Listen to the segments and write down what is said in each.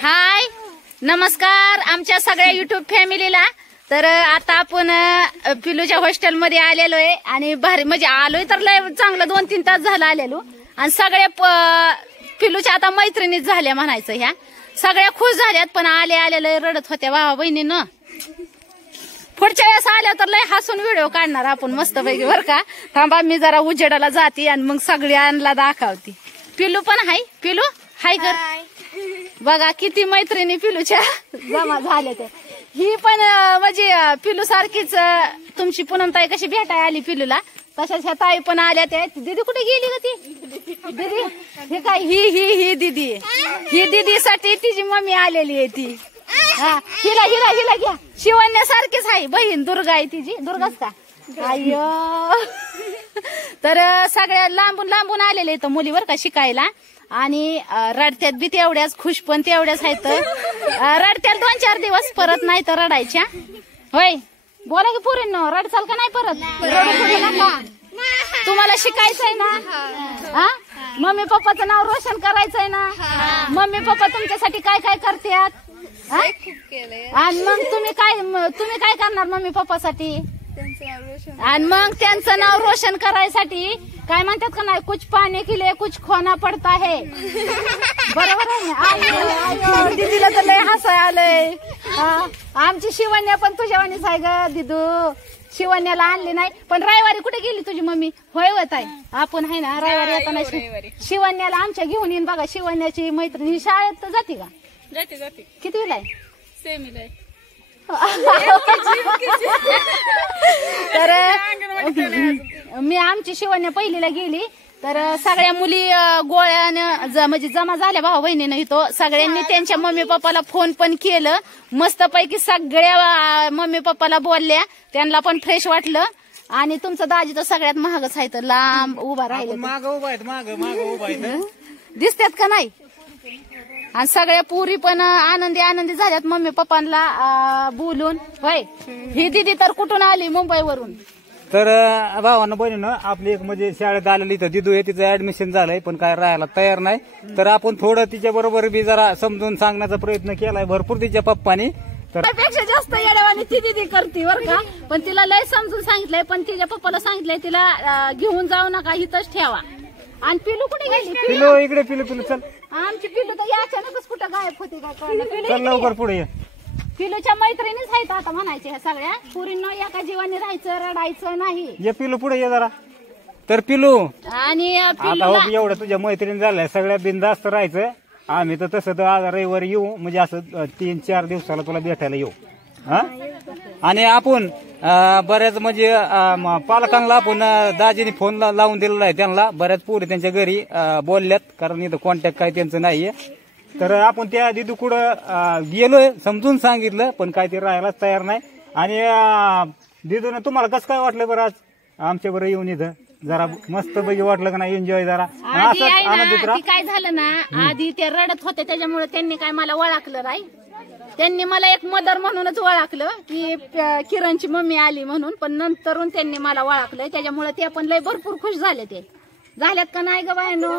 हाय नमस्कार आमच्या सगळ्या युट्यूब फॅमिलीला। तर आता आपण पिलूच्या हॉस्टेल मध्ये आलेलो आहे आणि भारी म्हणजे आलोय तर लय चांगलं 2-3 तास झालं आलेलो आणि सगळ्या पिलूच्या आता मैत्रिणीच झाल्या म्हणायचं। ह्या सगळ्या खुश झाल्यात पण आलेले रडत होत्या भावा बहिणीनं। पुढच्या वेळेस आल्या तर लय हसून व्हिडिओ काढणार आपण मस्त पैकी बर का। थांबा मी जरा उजेडाला जाते आणि मग सगळ्यांना दाखवते। पिलू पण हाय, पिलू हाय कर बघा किती मैत्रिणी पिलूच्या जमा झाल्या त्या। ही पण म्हणजे पिलू सारखीच तुमची पूनमताई कशी भेटाय आली पिलूला तशाच ह्या ताई पण आल्या त्या। दीदी कुठे गेली ग ती दीदी? हे काय ही दीदी, ही दीदीसाठी तिची मम्मी आलेली आहे ती। हा हिला हिला हिला घ्या, शिवण्यासारखीच आहे बहीण दुर्गा आहे तिची। दुर्गाच का अय्यो। तर सगळ्या लांबून लांबून आलेले तर मुलीवर का शिकायला आणि रडत्यात बी तेवढ्याच खुश पण तेवढ्याच आहेत। रडत्यात 2-4 दिवस परत नाही तर रडायच्या होय। बोला की पोरींनो रडचाल का नाही परत? रडू नका, तुम्हाला शिकायचंय ना। हा मम्मी पप्पाचं नाव रोशन करायचंय ना। मम्मी पप्पा तुमच्यासाठी काय काय करतात आणि मग तुम्ही काय करणार मम्मी पप्पासाठी? आणि मग त्यांचं नाव रोशन करायसाठी काय म्हणतात का नाही, कुछ पाने के लिए कुछ खोना पडता है। बरोबर आहे ना? दीदीला तर लय हसाय आलंय। आमची शिवण्या पण तुझ्यावानीच आहे ग दिदू। शिवण्याला आणली नाही पण रविवारी कुठे गेली तुझी मम्मी? होय होत आहे आपण आहे ना रविवारी येताना शिवण्याला आमच्या घेऊन येईन बघा। शिवण्याची मैत्रिणी शाळेत तर जाते का? जाते कितवीला आहे? सेमीला आहे। तर मी आमची शिवण्या पहिलीला गेली तर सगळ्या मुली गोळ्यानं म्हणजे जमा झाल्या भाऊ बहिणीनं इथं। सगळ्यांनी त्यांच्या मम्मी पप्पाला फोन पण केलं मस्त पैकी। सगळ्या मम्मी पप्पाला बोलल्या, त्यांना पण फ्रेश वाटलं। आणि तुमचं दाजी तर सगळ्यात महागच आहे तर लांब उभा राहिला दिसतात का नाही? आणि सगळ्या पुरी पण आनंदी झाल्यात मम्मी पप्पांना बोलून होय। ही दीदी तर कुठून आली? मुंबईवरून। तर भावांना बहिणीनं आपली एक म्हणजे शाळेत आलेली तर दिदू आहे, तिचं ऍडमिशन झालंय पण काय राहायला तयार नाही। तर आपण थोडं तिच्या बरोबर बी जरा समजून सांगण्याचा प्रयत्न केलाय भरपूर तिच्या पप्पानी। त्यापेक्षा जास्त येड्यावानी ती दीदी करते बर का। पण तिला लय समजून सांगितलंय पण तिच्या पप्पाला सांगितलंय तिला घेऊन जाऊ नका इथंच ठेवा। आणि पिलू कुठे गेली? पिलू इकडे, पिलू चल। आमची पिलू तर अचानकच कुठं गायब होते काय कळलं। चल लवकर पुढे ये। पिलूच्या मैत्रिणीच आहेत आता म्हणायचे ह्या सगळ्या पुरींना एका जीवाने राहायचं रडायचं नाही। ये पिलू पुढे ये जरा। तर पिलू आणि आता एवढं तुझ्या मैत्रिणी झाल्या सगळ्या बिनधास्त राहायचं। आम्ही तर तसं तर आज रविवारी येऊ म्हणजे असं 3-4 दिवसाला तुला भेटायला येऊ। हा आणि आपण बऱ्याच म्हणजे पालकांना आपण दाजीने फोन लावून दिलेला आहे। त्यांना बऱ्याच पोरी त्यांच्या घरी बोलल्यात कारण इथं कॉन्टॅक्ट काय त्यांचं नाहीये। तर आपण त्या दिदू कुठं गेलोय समजून सांगितलं पण काय ते राहायलाच तयार नाही। आणि दिदूने तुम्हाला कसं काय वाटलं बरं आज आमच्या बरं येऊन इथं? जरा मस्त पैकी वाटलं का नाही? एन्जॉय जरा असं आनंदित राहा। काय झालं ना आधी ते रडत होते त्याच्यामुळे त्यांनी काय मला ओळखलं नाही। त्यांनी मला एक मदर म्हणूनच ओळखलं की किरणची मम्मी आली म्हणून, पण नंतरून त्यांनी मला ओळखलं त्याच्यामुळे ते पण लय भरपूर खुश झाले। ते झाल्यात का नाही ग बायनो?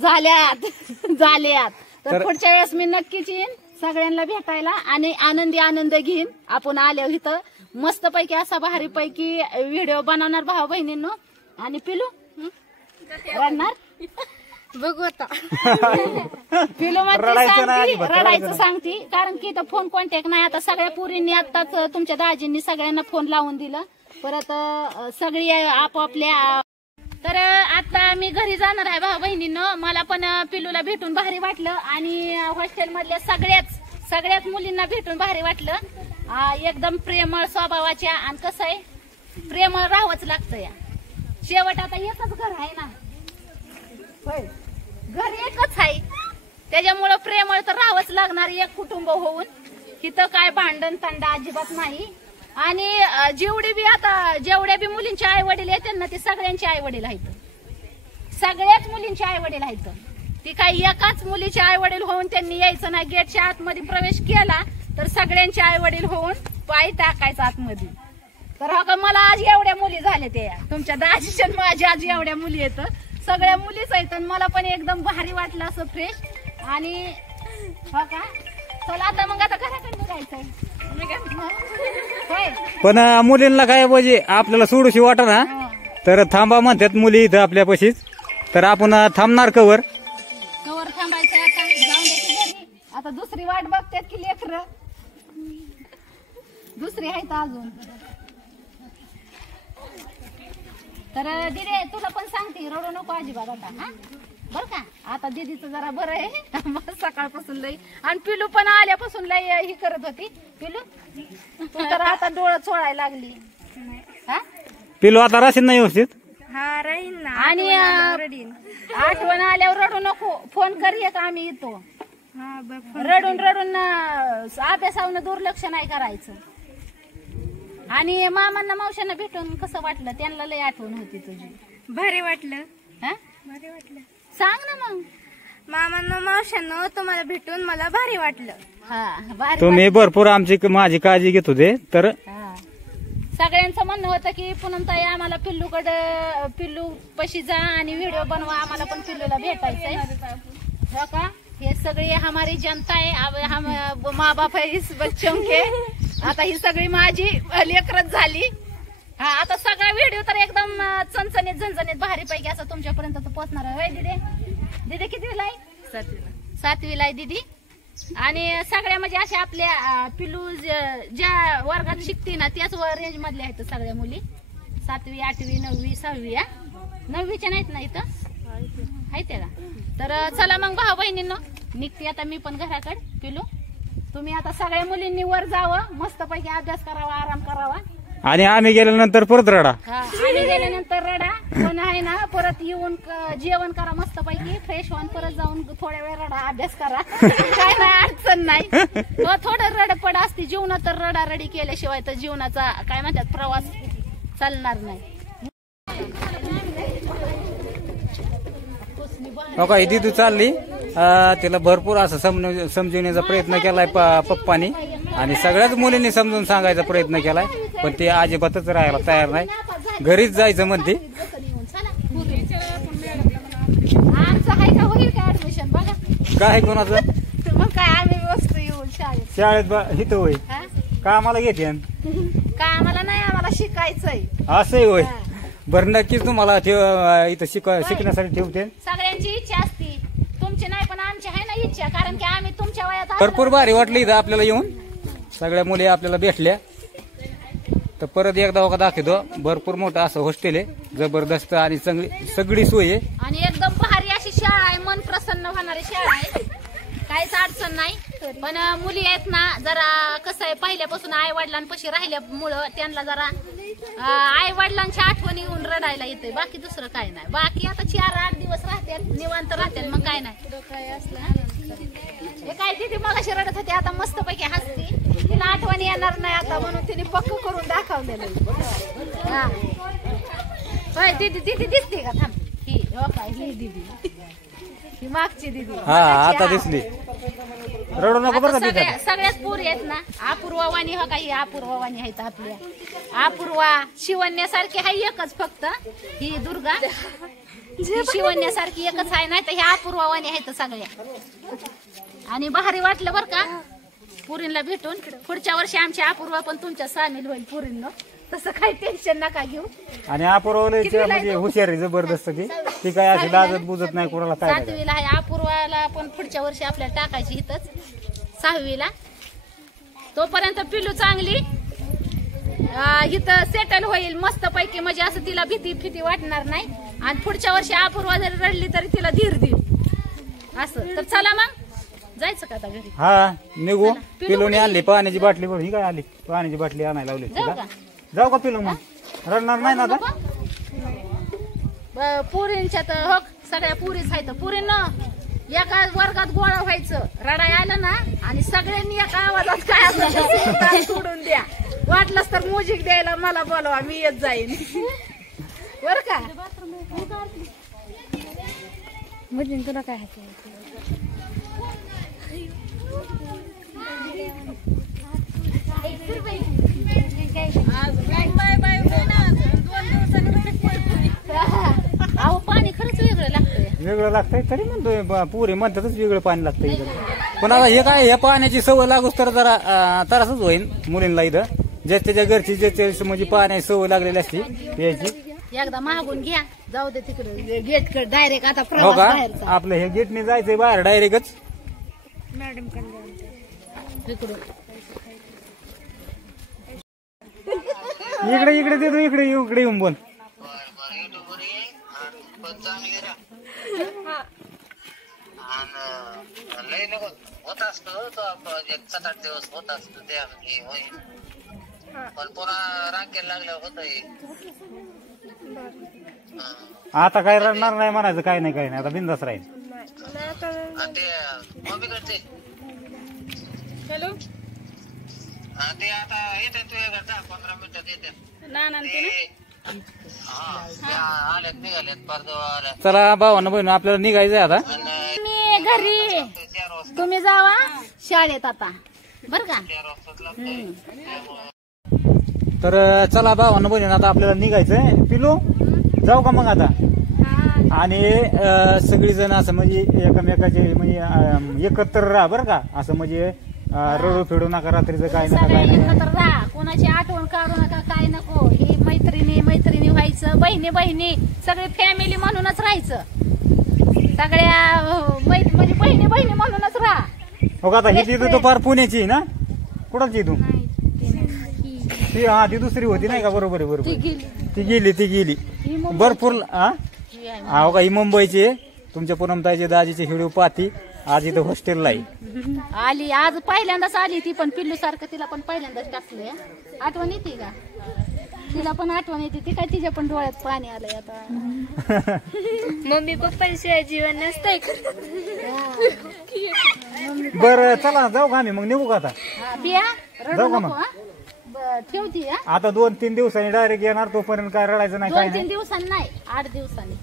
झाल्यात। तर पुढच्या वेळेस मी नक्कीच येईन सगळ्यांना भेटायला आणि आनंद घेईन। आपण आल्या इथं मस्त पैकी असा भारी पैकी व्हिडिओ बनवणार भाऊ बहिणींनो। आणि पिलू रडणार बघू आता। पिलू रडायचं सांगती कारण की इथं फोन कॉन्टॅक्ट नाही। आता सगळ्या पुरींनी आताच तुमच्या दाजींनी सगळ्यांना फोन लावून दिलं परत सगळी आपापल्या। तर आता मी घरी जाणार आहे भाऊ बहिणींनो। मला पण पिलूला भेटून भारी वाटलं आणि हॉस्टेल मधल्या सगळ्याच मुलींना भेटून भारी वाटलं। एकदम प्रेमळ स्वभावाच्या आणि कसं आहे प्रेमळ राहावंच लागतं या। शेवट आता एकच घर आहे ना, घर एकच आहे त्याच्यामुळं प्रेमळ तर राहावंच लागणार एक कुटुंब होऊन। इथं काय भांडण तंडा अजिबात नाही। आणि जेवढ्या बी मुलींचे आई वडील आहेत त्यांना ते सगळ्यांचे आई वडील आहेत, सगळ्याच मुलींचे आई वडील आहेत। ती काही एकाच मुलीचे आई वडील होऊन त्यांनी यायचं नाही। गेटच्या आतमध्ये प्रवेश केला तर सगळ्यांचे आई वडील होऊन पाय टाकायचं आतमध्ये। तर हो का मला आज एवढ्या मुली झाल्या त्या तुमच्या दाजीच्या माझ्या आज एवढ्या मुली आहेत। सगळ्या मुलीच आहेत मला पण एकदम भारी वाटलं असं फ्रेश। आणि हो का? चला आता मग आता घराकडे निघायचंय. होय. पण मुलींना काय पाहिजे आपल्याला सोडूशी वाटा ना हो. तर थांबा म्हणतात मुली इथं आपल्यापाशीच. तर आपण थांबणार कवर. कवर थांबायचं आता जाऊन दे तू घरी. आता दुसरी वाट बघतात की लेकर दुसरी आहेत अजून. तर दिदे तुला पण सांगते रडू नको अजिबात आता हा बर का. आता दीदीचं जरा बरं आहे मग सकाळपासून लई आणि पिलू पण आल्यापासून लई ही करत होती. पिलू तू तर आता डोळं चोळायला लागली हा. पिलो आता राशीन नाही व्यवस्थित. हा राहील ना. आणि आठवण आल्यावर रडू नको. फोन करूया का आम्ही येतो. रडून रडून अभ्यासावरून दुर्लक्ष नाही करायचं. आणि मामांना मावशांना भेटून कसं वाटलं. त्यांना लई आठवण होती तुझी. भारी वाटलं. हा भारी वाटलं. सांग ना मग. मामांना मावशांना तुम्हाला भेटून मला भारी वाटलं. हा भारी तुम्ही भरपूर आमची माझी काळजी घेत होते. तर हा. सगळ्यांचं म्हणणं होतं की पूनमताई आम्हाला पिल्लू पशी जा आणि व्हिडिओ बनवा. आम्हाला पण पिल्लूला भेटायचंय हो का. हे सगळी हमारी जनता आहे. हम माँ बाप है इस बच्चों के. आता ही सगळी माझी लेकरच झाली. हा आता सगळा व्हिडिओ तर एकदम चणचणीत झणझणीत भारी पैकी असं तुमच्यापर्यंत पोहोचणार आहे. दिदे दिदी कितवीला आहे. 7वीला आहे दिदी. आणि सगळ्या म्हणजे अशा आपल्या पिलू ज्या वर्गात शिकते ना त्याच रेंज मधल्या आहेत सगळ्या मुली. 7वी 8वी 9वी 6वी 9वीच्या नाहीत ना इथं आहेत का. तर चला मग भाऊ बहिणींनो निघते आता मी पण घराकडे. पिलू तुम्ही आता सगळ्या मुलींनी वर जावं मस्त पैकी अभ्यास करावा आराम करावा. आणि आम्ही गेल्यानंतर परत रडा. आम्ही गेल्यानंतर रडा पण आहे ना. परत येऊन जेवण करा मस्त पैकी फ्रेश होऊन परत जाऊन थोड्या वेळ रडा अभ्यास करा. काय नाही अडचण नाही. थोडं रडपड असते जीवनात. तर रडारडी केल्याशिवाय तर जीवनाचा काय म्हणतात प्रवास चालणार नाही. ही दिदू चालली. तिला भरपूर असं समजवण्याचा प्रयत्न केलाय पप्पानी आणि सगळ्याच मुलींनी समजून सांगायचा प्रयत्न केलाय. पण ते अजिबातच राहायला तयार नाही. घरीच जायचं म्हणते. आमचं आहे का होईल का ऍडमिशन बघा. काय कोणाचं मग काय आम्ही वस्तू येऊन शाळेत शाळेत होय का आम्हाला घेते का आम्हाला नाही आम्हाला शिकायचंय असंही होय. बरं नक्कीच तुम्हाला इथं शिकण्यासाठी ठेवते. सगळ्यांची इच्छा असती तुमची नाही पण आमची आहे ना इच्छा. कारण की आम्ही तुमच्या वयात भरपूर भारी वाटलं इथं आपल्याला येऊन. सगळ्या मुली आपल्याला भेटल्या. तर परत एकदा बघा दाखवतो. भरपूर मोठं असं हॉस्टेल आहे. जबरदस्त आणि सगळी सोय आहे. आणि एकदम भारी अशी शाळा आहे. मन प्रसन्न होणारी शाळा आहे. काहीच अडचण नाही. पण मुली आहेत ना जरा कसं आहे पहिल्यापासून आई वडिलांपाशी राहिल्यामुळं त्यांना जरा आई वडिलांच्या आठवणी येऊन रडायला येते. बाकी दुसरं काय नाही. बाकी आता 4-8 दिवस राहते निवांत राहते मग काय नाही. हे काय तिथे मगाशी रडत होती आता मस्त पैकी हसती. तिला आठवणी येणार नाही आता म्हणून तिने पक्क करून दाखवलेलं. हा होय दीदी दीदी दिसते का. थांब ही हो काय ही दीदी ही मागची दीदी. हा आता दिसली. रडू नको बरं का. सगळ्याच पोरी आहेत ना. अपूर्वावानी हो काही अपूर्वावानी आहेत आपल्या. अपूर्वा शिवण्यासारखी आहे एकच फक्त ही दुर्गा. शिवण्यासारखी एकच आहे नाही तर ह्या अपूर्वावानी आहेत सगळ्या. आणि भारी वाटलं बर का पुरींना भेटून. पुढच्या वर्षी आमची अपूर्वा पण तुमच्या सामील होईल पुरींना. तसं काही टेन्शन नका घेऊ. आणि अपूर्वाला म्हणजे हुशारी जबरदस्त ती काय अशी लाजत बुजत नाही कोणाला. काय 7वीला आहे. अपूर्वाला पण पुढच्या वर्षी आपल्याला टाकायची इथंच 6वीला. तोपर्यंत पिलू चांगली इथं सेटल होईल मस्त पैकी. म्हणजे असं तिला भीती वाटणार नाही. आणि पुढच्या वर्षी अपूर्वा जरी रडली तरी तिला धीर देईल असं. तर चला मग जायचं का आता घरी. हा निघू. पिलूने आणली पाण्याची बाटली. बरं ही काय आली पाण्याची बाटली आणायला लावली. जाऊ का पिलू मग. रडणार नाही ना आता. पुरींच्यात हो सगळ्या पुरीच आहेत. पुरींना एका वर्गात गोळा व्हायचं. रडाय आलं ना आणि सगळ्यांनी एका आवाजात काय असं सोडून द्या. वाटलंच तर म्युझिक द्यायला मला बोलवा मी येत जाईन बर का. म्हणजे तुला काय अहो पाणी खरंच वेगळं लागतंय. वेगळं लागतंय तरी म्हणतोय पुरी म्हणतातच वेगळं पाणी लागतंय. पण आता हे काय, हे पाण्याची सवय लागूच तर जरा त्रासच होईल मुलींना इथं. ज्याच्या घरची ज्याच्या म्हणजे पाण्याची सवय लागलेली असते प्यायची. एकदा मागून घ्या, जाऊ दे तिकडे गेट डायरेक्ट आता हो प्रवास का, बाहेरचा. आपलं हे गेटने जायचंय बाहेर डायरेक्टच. मॅडम इकडे इकडे इकडे देतो, इकडे इकडे येऊन बोल. लय नको होत असतो तो 7-8 दिवस होत असतो त्या होईल, पण पुन्हा रांगेला लागल्यावर होत. आता काय रडणार नाही म्हणायचं, काय नाही आता बिंदास राहील. आणि ते मम्मीकडचे हॅलो ते आता येते तुझ्या 10-15 मिनिटात येते. आल्यात निघाल्यात परदेवा आल्या. चला भावांना बहिण, आपल्याला निघायचंय आता. मी घरी, तुम्ही जावा शाळेत आता, बर का. तर चला भावांना बहिण, आता आपल्याला निघायचंय. पिलू जाऊ का मग आता. आणि सगळी जण असं म्हणजे एकमेकाचे म्हणजे एकत्र राहा बरं का. असं म्हणजे रडू फिडू नका रात्रीचं, काय नका काय नाही. एकत्र राहा, कोणाची आठवण काढू नका, काय नको. ही मैत्रिणी व्हायचं, बहिणी सगळे फॅमिली म्हणूनच राहायचं. सगळ्या म्हणजे बहिणी म्हणूनच राहा. हो का, आता ही तिथं तो फार पुण्याची ना, कुणाची तू ती. हा ती दुसरी होती नाही का, बरोबर आहे बरोबर. ती गेली भरपूर. हो का, ही मुंबईची आहे. तुमच्या पूनमताईची दाजीची हिडू पाहती. आज इथं हॉस्टेलला आहे. आली आज पहिल्यांदाच आली ती, पण पिल्लू सारखं तिला पण पहिल्यांदाच टाकलंय. आठवण येते का तिला पण, आठवण येते ती काय, तिच्या पण डोळ्यात पाणी आलंय आता. मम्मी पप्पांशिवाय जीवन नसतंय. बरं चला जाऊ का आम्ही मग, निघू का आता. पिया जाऊ रडू का नको मग? ठेवती. आता 2-3 दिवसांनी डायरेक्ट येणार, तोपर्यंत काय रडायचं नाही, काय 2-3 नाही. दिवसांनी नाही, 8 दिवसांनी.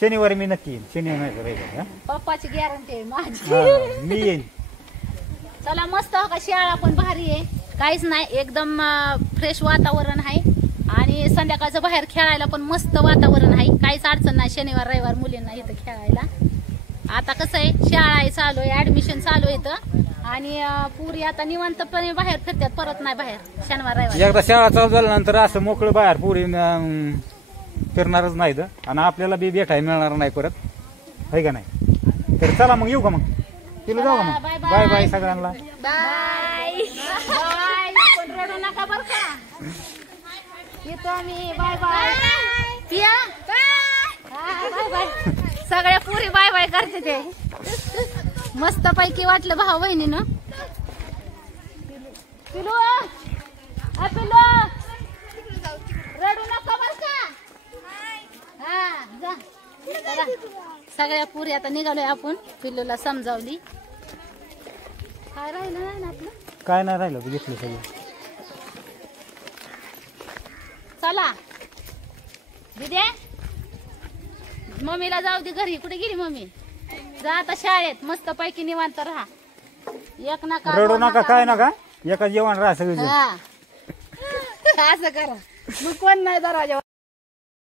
शनिवारी मी नक्की येईन, शनिवारी नाही करायचं, हा? पप्पाची गॅरंटी आहे माझी. हा, मी येईन. चला मस्त हो का, शाळा पण भारी आहे, काहीच नाही, एकदम फ्रेश वातावरण आहे. आणि संध्याकाळचं बाहेर खेळायला पण मस्त वातावरण आहे, काहीच अडचण नाही. शनिवार रविवार मुलींना इथं खेळायला. आता कसं आहे, शाळा आहे चालू आहे, ऍडमिशन चालू आहे इथं. आणि पुरी आता निवांतपणे बाहेर फिरतात, परत नाही बाहेर शनिवार रविवार. एकदा शाळा चालू झाल्यानंतर असं मोकळं बाहेर पुरी फिरणारच नाही. आणि आपल्याला बी भेटायला मिळणार नाही परत, आहे का नाही. तर चला मग, येऊ का मग. तिला जाऊ का मग. बाय बाय बाय सगळ्यांना. Bye bye. पण रडू नका बर का. येतो आम्ही. Bye bye. Piya bye bye. सगळ्या पुरी बाय बाय करते ते. मस्त पैकी वाटलं भाऊ बहिणीनं. पिलू पिलू रडू नका बर का. हा जा. चला. सगळ्या पुरी आता निघालोय आपण. पिल्लूला समजावली. काय राहिलं नाही ना आपलं. काय नाही राहिलं, घेतलं सगळं. चला दिदे, मम्मीला जाऊ दे घरी. कुठे गेली मम्मी. जा आता शाळेत, मस्त पैकी निवांत राहा. एक नका रडू दोन नका, काय नका, एका जेवण राहा सगळी. हा असं करा, मग कोण नाही दरवाजा